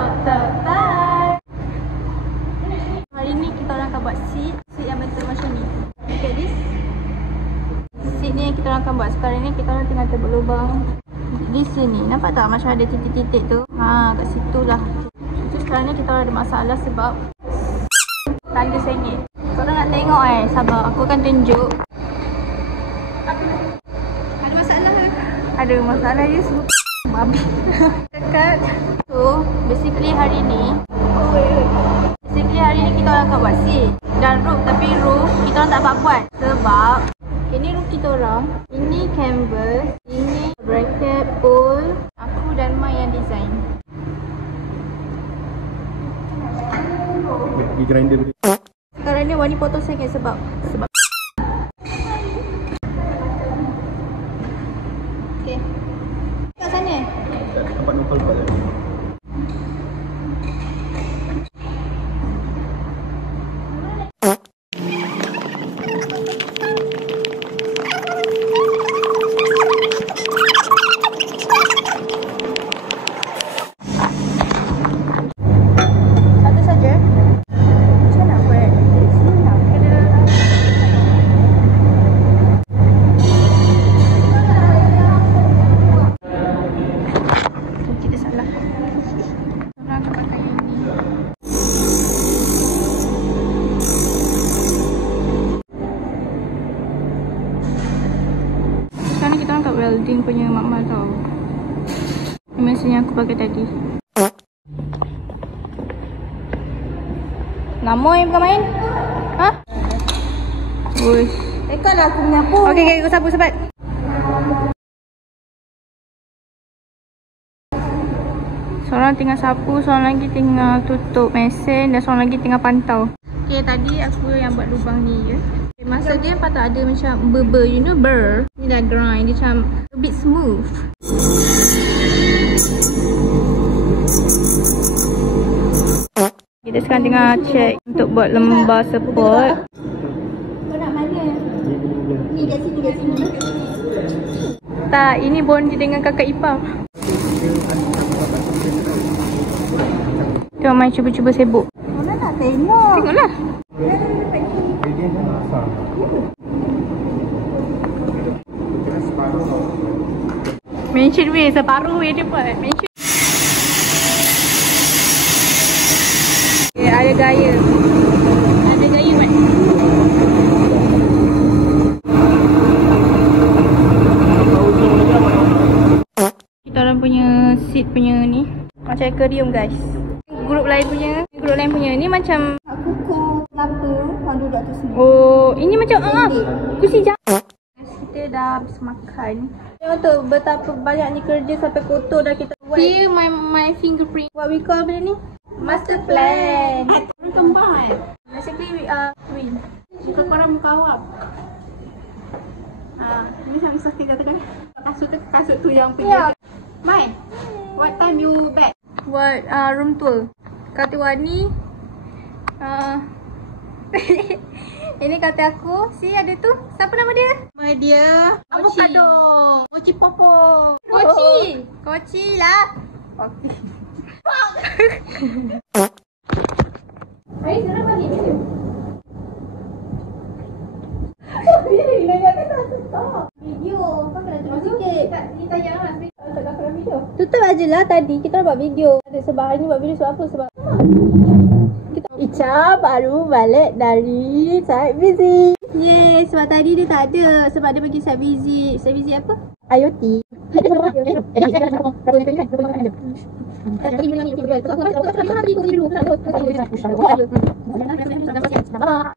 Bye. Hari ni kita orang akan buat seat yang bentuk macam ni. Look at this. Seat ni yang kita orang akan buat. Sekarang ni kita orang tengah terbuat lubang di sini. Nampak tak macam ada titik-titik tu? Kat situ lah. So sekarang ni kita orang ada masalah sebab tanda sengit. Korang nak tengok sabar. Aku akan tunjuk. Ada masalah ke? Ada masalah je semua babi. Dekat. So basically hari ni kita orang akan buat seat dan roof. Tapi roof kita orang tak dapat buat sebab ini roof kita orang, ini canvas, ini bracket, pole. Aku dan Mai yang design. Di grinder. Sekarang ni Wani potong sengit sebab okey. Kat sana. Tempat nopal pada. Sekarang kita orang kat welding punya makmal tau. Ini mesin yang aku pakai tadi. Ngamoy bukan main? Ha? Uish. Tekatlah aku menyapu. Okey, aku sapu cepat. Seorang tengah sapu, seorang lagi tengah tutup mesin dan seorang lagi tengah pantau. Okey, tadi aku yang buat lubang ni je. Masa dia patut ada macam ber, you know ber. Ni dah grind, dia macam a bit smooth. Kita sekarang tengah check untuk buat lembar support. Kau nak mana? Ni kat sini. Tak, ini Bondi dengan kakak ipar. Kita main cuba-cuba sibuk. Mana nak tengok? Tengoklah. Mention weh, separuh weh dia buat. Mention. Okay, ada gaya. Ada gaya buat. Kita orang punya seat punya ni macam aquarium guys. Grup lain punya ni macam Kuku kelapa, orang duduk atas sini. oh, ini macam kursi jam. Kita dah habis makan. Tengok tu betapa banyaknya kerja sampai kotor dah kita buat. Here my fingerprint. What we call benda ni? Master plan. Kembar Basically we are twin. Suka korang muka awam. Ini sama seperti katakan kasut tu yang pergi. Yeah. Mai, what time you back? Buat room tour. Kata Wani. Ini kata aku. Si ada tu. Siapa nama dia? My dear, Avocado. Mochi popo. Koci. Koci lah. Okay. Hai, sekarang balik video. Video, kau kena terus sikit. Ni tayang lah. Tak dapat video. Tutup aje lah tadi. Kita buat video. Sebab hari ni buat video sebab apa? Sebab Ica baru balik dari site visit. Yeay, sebab tadi dia tak ada. Sebab dia pergi site visit. Site visit apa? IoT. Apa?